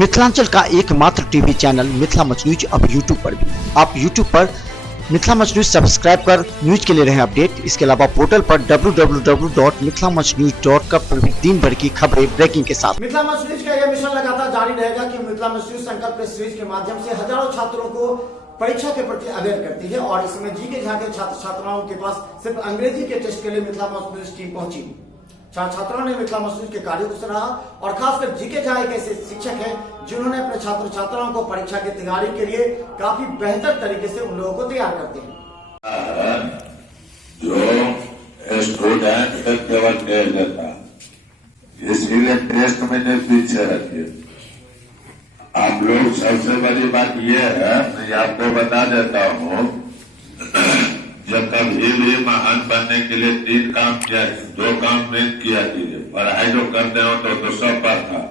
मिथिलांचल का एकमात्र TV channel Mithila much news अब यूट्यूब पर भी। आप यूट्यूब पर मिथिला मच न्यूज सब्सक्राइब कर न्यूज के लिए रहे अपडेट। इसके अलावा पोर्टल पर www.mithilamachnews.com पर भी दिन भर की खबरें ब्रेकिंग के साथ। मिथिला मच न्यूज का यह मिशन लगातार जारी रहेगा कि मिथिला मच न्यूज संकल्प प्रेस सीरीज के माध्यम से हजारों छात्रों को परीक्षा के प्रति अवेयर करती है और इसमें जीके झाके छात्र छात्राओं के पास सिर्फ अंग्रेजी के टेस्ट के लिए मिथिला मच न्यूज टीम पहुंची। छात्रों ने मिथिला मच न्यूज के कार्यों को सराहा और खासकर जीके झाके एक ऐसे शिक्षक हैं जिन्होंने अपने छात्र छात्राओं को परीक्षा की तैयारी के लिए काफी बेहतर तरीके से उन लोगों को तैयार करते हैं। जो स्टूडेंट केवल टेस्ट देता, इसीलिए टेस्ट में नहीं पीछे रखिए। आप लोग सबसे बड़ी बात यह है, मैं आपको बता देता हूँ, जब कभी भी महान बनने के लिए 3 काम किया, 2 काम नहीं किया कीजिए। पढ़ाई जो करते हो तो सब पर था।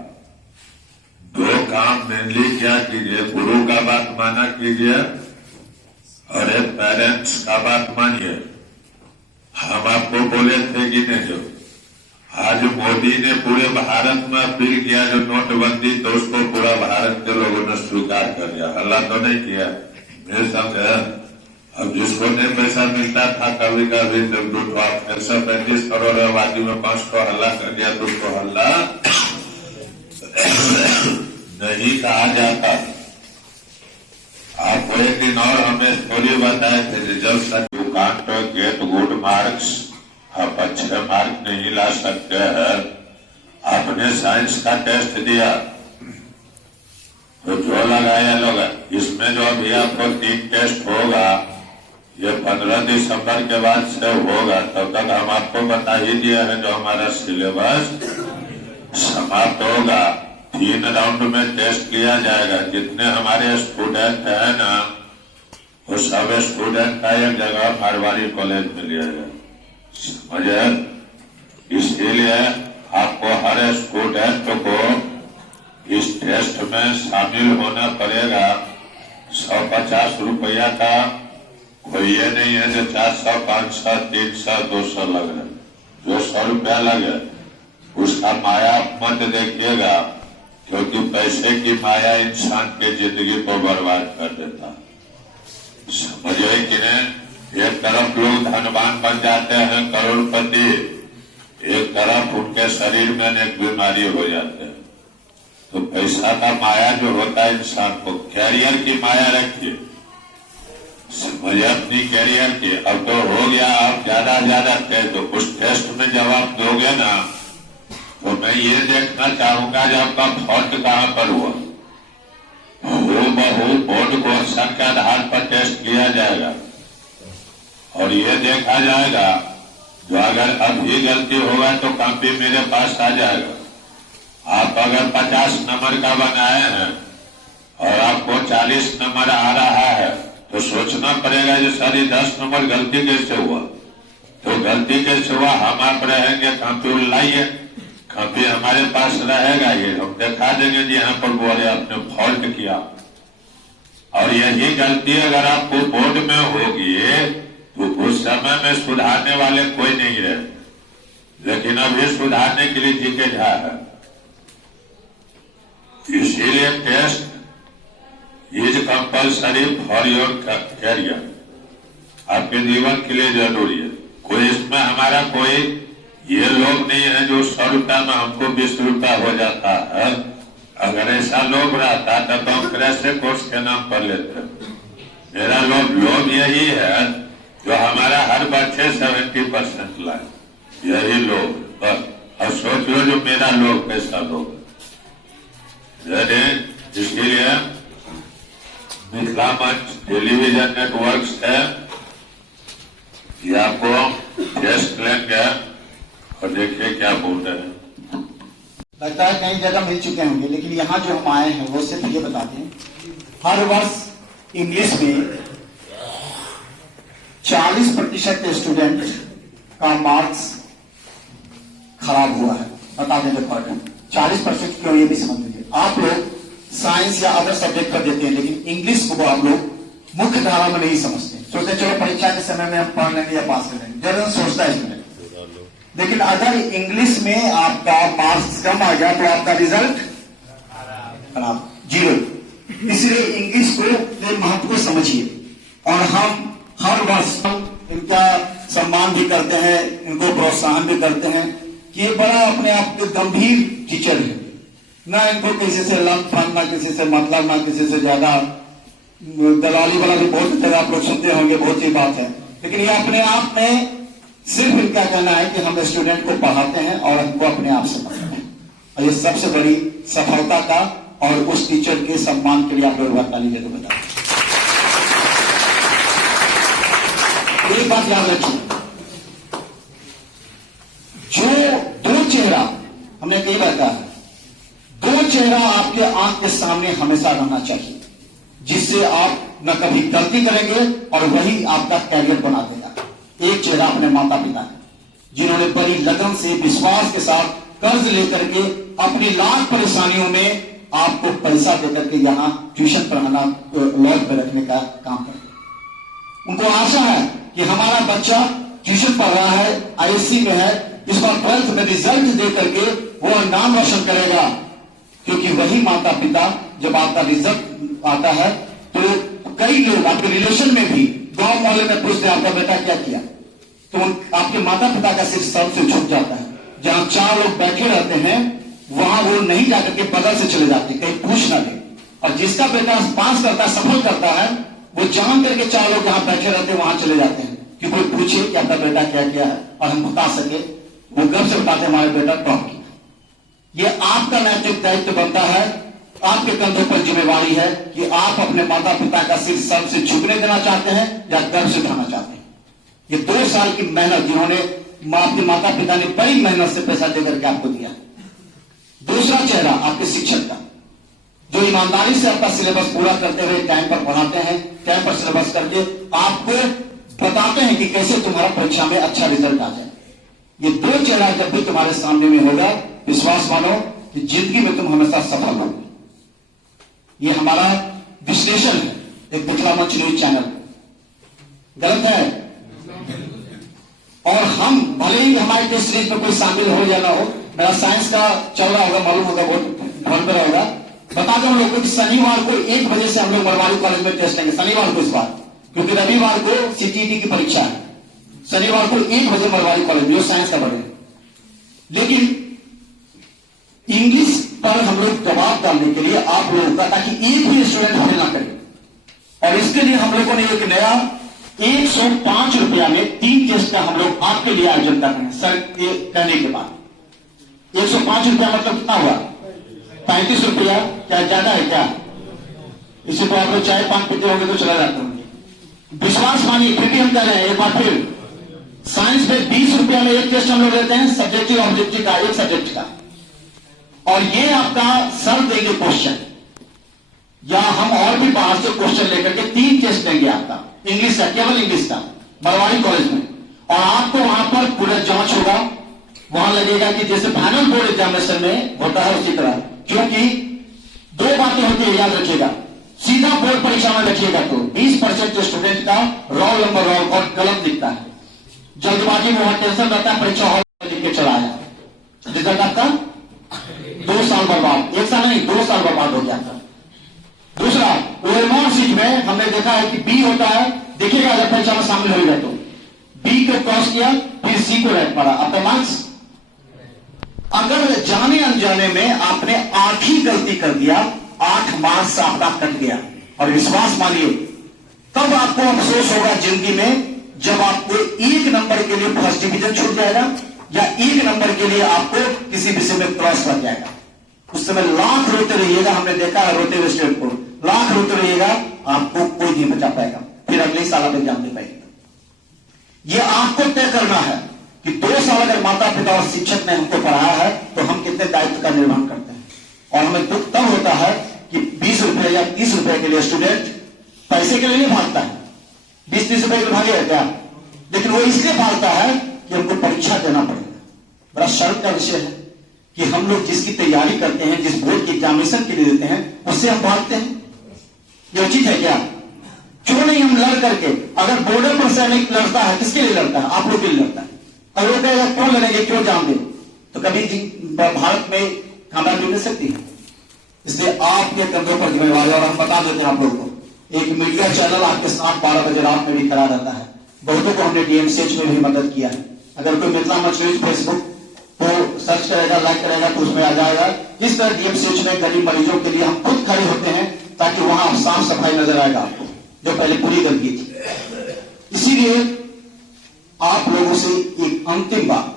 2 काम मेनली क्या कीजिए, गुरु का बात माना कीजिए और एक पेरेंट्स का बात मानिए। हम आपको बोले थे कि नहीं, जो आज मोदी ने पूरे भारत में अपील किया जो नोटबंदी, तो उसको पूरा भारत के लोगों ने स्वीकार कर लिया। हल्ला तो नहीं किया, मेरे समझे। अब जिसको नहीं पैसा मिलता था कभी कभी 135 करोड़ आबादी में 500 हल्ला कर दिया, तो उसको हल्ला नहीं कहा जाता। आपको एक दिन और हमें थोड़ी बताए थे, result you can't get good marks, आप अच्छे मार्क नहीं ला सकते हैं। आपने साइंस का टेस्ट दिया तो जो लगाया लोग, इसमें जो अभी आपको 3 टेस्ट होगा, ये 15 दिसंबर के बाद से होगा। तब तक हम आपको बता ही दिया है जो हमारा सिलेबस समाप्त होगा। 3 राउंड में टेस्ट लिया जाएगा। जितने हमारे स्टूडेंट हैं ना, वो सब स्टूडेंट का एक जगह मारवाड़ी कॉलेज में लिया जाएगा, समझे। इसीलिए आपको हर स्टूडेंट को इस टेस्ट में शामिल होना पड़ेगा। 150 रुपया का कोई ये नहीं है जो 400, 500, 300, 200 लगे। जो 100 रुपया लगे उसका माया मत देखिएगा, क्योंकि पैसे की माया इंसान की जिंदगी को बर्बाद कर देता, समझे कि नहीं। एक तरफ लोग धनवान बन जाते हैं, करोड़पति, एक तरफ उनके शरीर में अनेक बीमारी हो जाते हैं। तो पैसा का माया जो होता है इंसान को, कैरियर की माया रखिए, समझिए अपनी कैरियर की। अब तो हो गया, आप ज्यादा टेस्ट, तो उस टेस्ट में जब आप दोगे ना, तो मैं ये देखना चाहूंगा कि आपका फॉल्ट कहाँ पर हुआ। बहु बोर्ड क्वेश्चन के आधार पर टेस्ट किया जाएगा और ये देखा जाएगा जो अगर अभी गलती होगा तो कॉपी मेरे पास आ जाएगा। आप अगर 50 नंबर का बनाए हैं और आपको 40 नंबर आ रहा है, तो सोचना पड़ेगा कि सर 10 नंबर गलती कैसे हुआ। तो गलती कैसे हुआ, हम आप रहेंगे, कॉपी लाइए, कॉपी हमारे पास रहेगा, ये हम दिखा देंगे कि यहाँ पर बोले आपने फॉल्ट किया। और यही गलती अगर आपको बोर्ड में होगी तो उस समय में सुधारने वाले कोई नहीं रहे, लेकिन अभी सुधारने के लिए जीके झा है। इसीलिए test is compulsory for your career, आपके जीवन के लिए जरूरी है। कोई इसमें हमारा कोई ये लोग नहीं है जो 100 रुपया में हमको 20 रुपया हो जाता है। अगर ऐसा लोग रहता तो हम कैसे कोर्स के नाम पर लेते। मेरा लोग यही है जो हमारा हर बच्चे 70% लाए, यही लोग बस। अब सोच लो जो मेरा लोग कैसा लोग। इसलिए मिथिला मंच टेलीविजन नेटवर्क्स है, ये आपको टेस्ट लेंगे और देखिए क्या बोल रहे हैं। लगता है कई जगह मिल चुके होंगे, लेकिन यहाँ जो हम आए हैं वो सिर्फ ये बताते हैं, हर वर्ष इंग्लिश में 40% के स्टूडेंट का मार्क्स खराब हुआ है। बता दें रिकॉर्ड 40% क्यों, ये भी समझ लीजिए। आप लोग साइंस या अदर सब्जेक्ट कर देते हैं, लेकिन इंग्लिश को आप लोग मुख्य धारा में नहीं समझते। सोचते चलो परीक्षा के समय में हम पढ़ लेंगे या पास कर लेंगे, जरूर सोचता है इसमें। लेकिन अगर इंग्लिश में आपका मार्क्स कम आ गया तो आपका रिजल्ट खराब, 0। इसलिए इंग्लिश को महत्व को समझिए और हम हर वर्ष इनका सम्मान भी करते हैं, इनको प्रोत्साहन भी करते हैं कि ये बड़ा अपने आप के गंभीर टीचर है, ना इनको किसी से लंच फंड, ना किसी से मतलब, ना किसी से ज्यादा दलाली वाला भी बहुत जगह आप लोग सुनते होंगे, बहुत ही बात है। लेकिन ये अपने आप में सिर्फ इनका कहना है कि हम स्टूडेंट को पढ़ाते हैं और हमको अपने आप से पढ़ाते हैं, और ये सबसे बड़ी सफलता का और उस टीचर के सम्मान के लिए आप लोग ताली देकर बताएं। एक बात याद रखिए, जो दो चेहरा, हमने कई बार कहा है, दो चेहरा आपके आंख के सामने हमेशा रहना चाहिए, जिससे आप न कभी गलती करेंगे और वही आपका कैरियर बना देगा। एक चेहरा अपने माता पिता है, जिन्होंने बड़ी लगन से, विश्वास के साथ कर्ज लेकर के अपनी लाख परेशानियों में आपको पैसा देकर के यहां ट्यूशन पढ़ाना, लॉज पे रखने का काम करते। उनको आशा है कि हमारा बच्चा ट्यूशन पढ़ रहा है, आईएससी में है, इस बार 12th में रिजल्ट दे करके वो नाम रोशन करेगा, क्योंकि वही माता पिता जब आपका रिजल्ट आता है तो कई लोग आपके रिलेशन में भी गांव मोहल्ले में पूछते हैं आपका बेटा क्या किया, तो आपके माता पिता का सिर सर से झुक जाता है। जहां 4 लोग बैठे रहते हैं वहां वो नहीं जाकर के बगल से चले जाते, कहीं पूछ ना ले। और जिसका बेटा पास करता है, सफल करता है, वो जान करके 4 लोग जहां बैठे रहते हैं वहां चले जाते हैं कि कोई पूछे कि आपका बेटा क्या किया है और हम बता सके, वो गर्व से बताते हमारे बेटा टॉप किया। ये आपका नैतिक दायित्व बनता है, आपके कंधों पर जिम्मेवारी है कि आप अपने माता पिता का सिर सर से झुकने देना चाहते हैं या गर्व से उठाना चाहते हैं। ये 2 साल की मेहनत, जिन्होंने आपके माता पिता ने बड़ी मेहनत से पैसा देकर के आपको दिया। दूसरा चेहरा आपके शिक्षक का, जो ईमानदारी से आपका सिलेबस पूरा करते हुए टाइम पर पढ़ाते हैं, टाइम पर सिलेबस करके आपको बताते हैं कि कैसे तुम्हारा परीक्षा में अच्छा रिजल्ट आ जाए। ये 2 चेहरा जब भी तुम्हारे सामने में होगा, विश्वास मानो कि जिंदगी में तुम हमेशा सफल होगे। ये हमारा विश्लेषण है एक मिथिला मंच न्यूज चैनल, गलत है। और हम भले ही हमारे टेस्ट सीरीज में कोई शामिल हो या ना हो, मेरा साइंस का चल रहा होगा, मालूम होगा, बहुत ध्यान में रहेगा, बता दो हम लोग कि शनिवार को 1 बजे से हम लोग मरवाड़ी कॉलेज में टेस्ट लेंगे, शनिवार को इस बार, क्योंकि रविवार को सीटीईटी की परीक्षा है। शनिवार को 1 बजे मरवाड़ी कॉलेज में, जो साइंस का बढ़े। लेकिन इंग्लिश पर हम लोग दबाव डालने के लिए आप लोगों का, ताकि एक भी स्टूडेंट फेल ना करे, और इसके लिए हम लोगों ने एक नया 105 रुपया में 3 टेस्ट का हम लोग आपके लिए आयोजन कर रहे हैं। सर ये कहने के बाद 105 रुपया मतलब कितना हुआ? 35 रुपया। क्या ज्यादा है क्या? इसी को आप लोग चाय पान पीते होंगे तो चला जाते होंगे। विश्वास मानिए, फिर भी हम कह रहे हैं एक बार फिर, साइंस में 20 रुपया में एक टेस्ट हम लोग लेते हैं, सब्जेक्टिव ऑब्जेक्टिव का, एक सब्जेक्ट का, और ये आपका सर देंगे क्वेश्चन, या हम और भी बाहर से क्वेश्चन लेकर के 3 टेस्ट देंगे आपका, इंग्लिश का, केवल इंग्लिश का, बरवाड़ी कॉलेज में। और आपको वहां पर पूरा जांच होगा, वहां लगेगा कि जैसे फाइनल बोर्ड एग्जामिनेशन में होता है उसी तरह, क्योंकि 2 बातें होती है, याद रखिएगा। सीधा बोर्ड परीक्षा में रखिएगा तो 20% स्टूडेंट का रोल नंबर रोल और गलत दिखता है, जल्दबाजी में वहां टेंशन रहता है, परीक्षा हॉल में लिख के चला आया, रिजल्ट आपका 2 साल बर्बाद, 1 साल नहीं 2 साल बर्बाद हो गया था। दूसरा, ओएमआर सीट में हमने देखा है कि बी होता है, देखिएगा अगर परीक्षा में शामिल होगा तो बी को क्रॉस किया, फिर सी को रैंक पड़ा, आपका मार्क्स। अगर जाने अनजाने में आपने 8 ही गलती कर दिया, 8 मार्क्स आपका कट गया, और विश्वास मानिए तब आपको अफसोस होगा जिंदगी में, जब आपको 1 नंबर के लिए फर्स्ट डिवीजन छूट जाएगा, या 1 नंबर के लिए आपको किसी विषय में क्रॉस कर जाएगा। उस समय लाख रोते रहिएगा, हमने देखा है रोते हुए स्टूडेंट को, लाख रोते रहिएगा, आपको कोई नहीं बचा पाएगा, फिर अगले साल आप एग्जाम दे पाएंगे। ये आपको तय करना है कि 2 साल अगर माता पिता और शिक्षक ने हमको पढ़ाया है तो हम कितने दायित्व का निर्वहन करते हैं। और हमें दुख तब होता है कि 20 रुपए या 30 रुपए के लिए स्टूडेंट पैसे के लिए नहीं भागता है, 20-30 रुपए के लिए भागेगा क्या, लेकिन वो इसलिए भागता है कि हमको परीक्षा देना पड़ेगा। बड़ा शर्म का विषय है कि हम लोग जिसकी तैयारी करते हैं, जिस बोर्ड की एग्जामिनेशन के लिए देते हैं, उससे हम भागते हैं। ये उचित है क्या? क्यों नहीं हम लड़ करके, अगर बॉर्डर पर सैनिक लड़ता है, किसके लिए लड़ता है? आप लोग के लिए लड़ता है। अगर वो कहेगा क्यों लड़ेंगे, क्यों जान दे, तो कभी भारत में कामयाबी मिल सकती है। इसलिए आपके कंधों पर जिम्मेवारी। और हम बता देते हैं आप लोगों को, एक मीडिया चैनल आपके साथ 12 बजे रात में भी खड़ा रहता है। बहुतों को हमने डीएमसीएच में भी मदद किया है। अगर कोई मिथिला मंच न्यूज फेसबुक को सर्च करेगा, लाइक करेगा तो उसमें आ जाएगा। इस तरह डीएमसीएच में गरीब मरीजों के लिए हम खुद खड़े होते हैं ताकि वहां साफ सफाई नजर आएगा आपको, जो पहले पूरी गंदगी थी। इसीलिए आप लोगों से एक अंतिम बात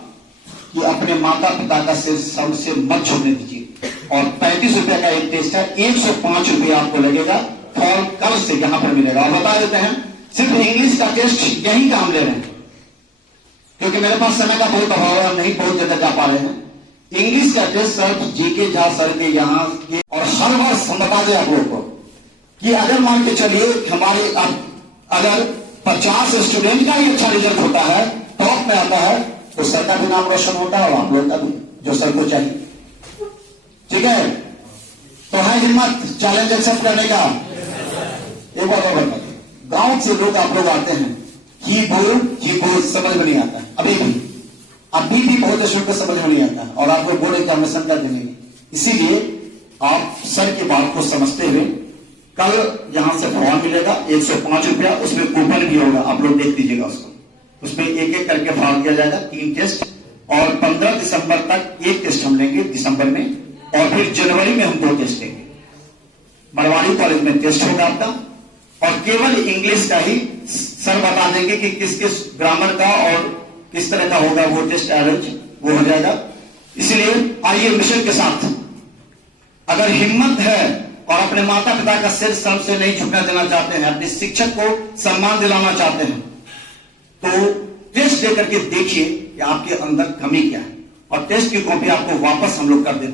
कि अपने माता पिता का सिर सबसे मत छोड़ने दीजिए। और 35 रुपए का एक टेस्ट है, 105 रुपया आपको लगेगा। फॉर्म कल से यहां पर मिलेगा। और बता देते हैं, सिर्फ इंग्लिश का टेस्ट यहीं का हम ले रहे हैं, क्योंकि मेरे पास समय का बहुत अभाव है, हम नहीं बहुत जगह जा पा रहे हैं। इंग्लिश का test sir GK Jha sir के यहाँ के, और हर वर्ष हम बता दें आप लोगों को कि अगर मान के चलिए हमारे अगर 50 स्टूडेंट का ही अच्छा रिजल्ट होता है, टॉप में आता है, तो सर का भी नाम रोशन होता है और आप लोगों का भी, जो सर को चाहिए। ठीक है, तो है हिम्मत चैलेंज एक्सेप्ट करने का। एक बार और बता, गांव से लोग आप लोग आते हैं, ही बोल समझ में नहीं आता है। अभी भी बहुत स्टूडेंट को समझ में नहीं आता है, और आप लोग बोले कि हमें सेंटर देंगे। इसीलिए आप सर की बात को समझते हुए कल यहां से फॉर्म मिलेगा 105 रुपया, उसमें कूपन भी होगा, आप लोग देख लीजिएगा उसको। उसमें एक एक करके फॉर्म दिया जाएगा, 3 टेस्ट, और 15 दिसंबर तक एक टेस्ट हम लेंगे दिसंबर में, और फिर जनवरी में हम 2 टेस्ट लेंगे। बरवाड़ी कॉलेज में टेस्ट होगा आपका, और केवल इंग्लिश का ही सर बता देंगे कि किस किस ग्रामर का और किस तरह का होगा वो टेस्ट एवरेज वो हो जाएगा। इसलिए आइए मिशन के साथ, अगर हिम्मत है और अपने माता पिता का सिर सर से नहीं झुकना देना चाहते हैं, अपने शिक्षक को सम्मान दिलाना चाहते हैं, तो टेस्ट देकर के देखिए कि आपके अंदर कमी क्या है, और टेस्ट की कॉपी आपको वापस हम लोग कर देते हैं।